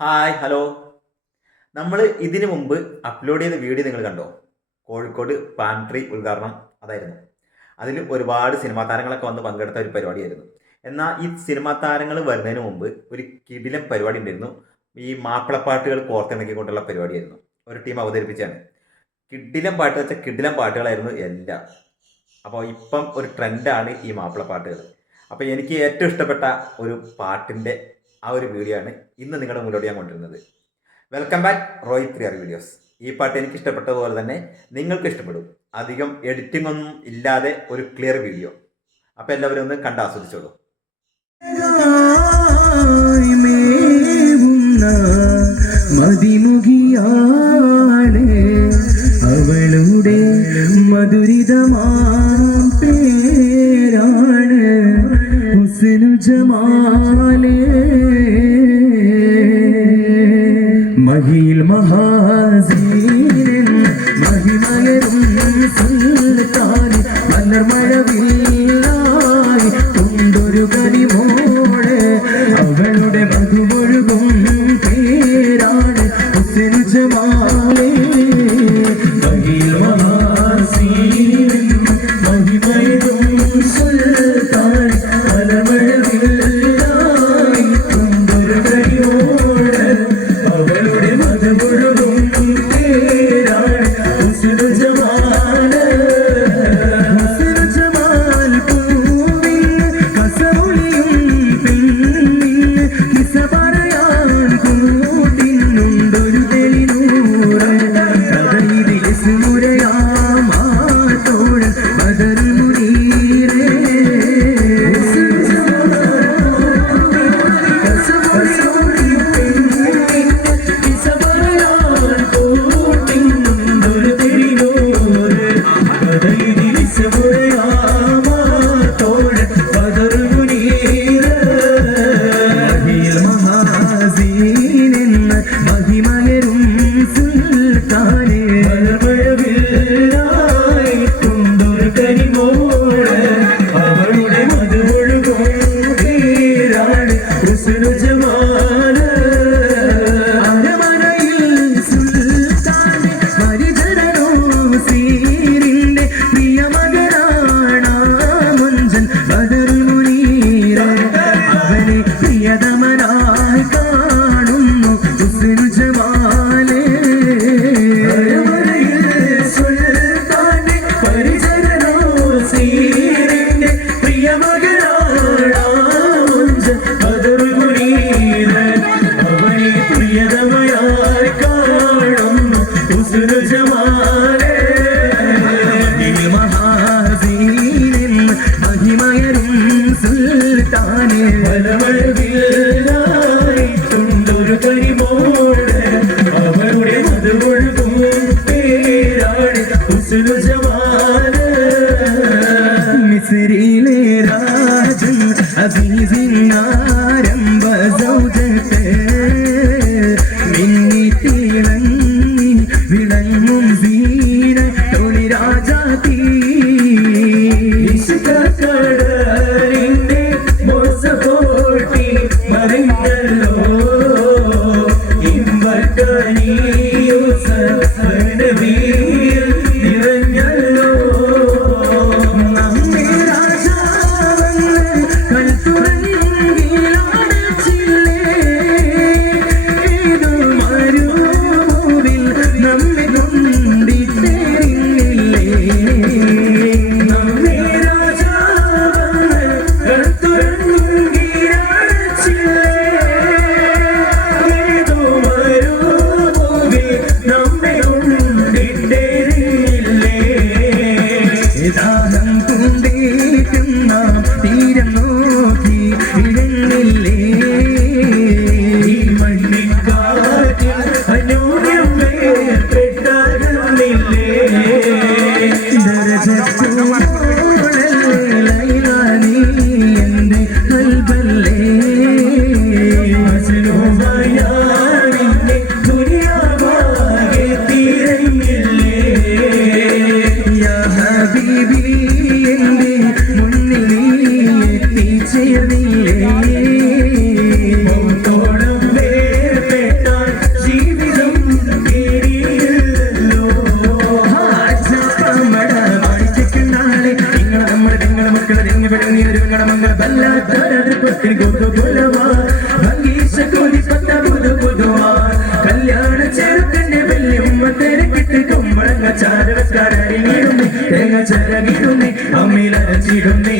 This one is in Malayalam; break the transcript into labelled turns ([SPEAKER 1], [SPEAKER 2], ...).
[SPEAKER 1] ഹായ് ഹലോ നമ്മൾ ഇതിനു മുമ്പ് അപ്ലോഡ് ചെയ്ത വീഡിയോ നിങ്ങൾ കണ്ടോ? കോഴിക്കോട് പാൻട്രി ഉദ്ഘാടനം അതായിരുന്നു. അതിൽ ഒരുപാട് സിനിമാ താരങ്ങളൊക്കെ വന്ന് പങ്കെടുത്ത ഒരു പരിപാടിയായിരുന്നു. എന്നാൽ ഈ സിനിമാ താരങ്ങൾ വരുന്നതിന് മുമ്പ് ഒരു കിടിലം പരിപാടി ഉണ്ടായിരുന്നു. ഈ മാപ്പിളപ്പാട്ടുകൾ കോർത്തിണക്കിക്കൊണ്ടുള്ള പരിപാടിയായിരുന്നു. ഒരു ടീം അവതരിപ്പിച്ചാണ്. കിടിലം പാട്ട് വെച്ചാൽ കിടിലം പാട്ടുകളായിരുന്നു എല്ലാം. അപ്പോൾ ഇപ്പം ഒരു ട്രെൻഡാണ് ഈ മാപ്പിളപ്പാട്ടുകൾ. അപ്പോൾ എനിക്ക് ഏറ്റവും ഇഷ്ടപ്പെട്ട ഒരു പാട്ടിന്റെ ആ ഒരു വീഡിയോ ആണ് ഇന്ന് നിങ്ങളുടെ മുന്നോട്ട് ഞാൻ കൊണ്ടുവരുന്നത്. Welcome back Roy three R videos ഈ പാട്ട് എനിക്ക് ഇഷ്ടപ്പെട്ടതുപോലെ തന്നെ നിങ്ങൾക്ക് ഇഷ്ടപ്പെടും. അധികം എഡിറ്റിംഗ് ഒന്നും ഇല്ലാതെ ഒരു ക്ലിയർ വീഡിയോ അപ്പോൾ എല്ലാവരും ഒന്ന് കണ്ട് ആസ്വദിച്ചോളൂ.
[SPEAKER 2] മതിമുഖിയാണ് അവളുടെ ഹുസ്നു ജമാലേ. മഹിൽ മഹാസീനൻ മഹിമയരും സുൽത്താൻ മലർമഴവില്ലായി മഹിമയരും സുൽത്താനെ അസീസിനാരംഭ സൗജത്തെ മംഗളമംഗള വല്ലാത്തൊരടുപ്പത്തിൽ ഗോകുലമാ ഭംഗീശ കൂലി പത്ത പുതു പുതുവാ കല്യാണ ചെറുക്കന്റെ വെല്ലുമ്മ തിരക്കിട്ട് കുമ്പളങ്ങ ചാരവക്കാരടിയിടുന്നേ തേങ്ങ ചരകിടുന്നേ അമ്മിലരച്ചിടുന്നേ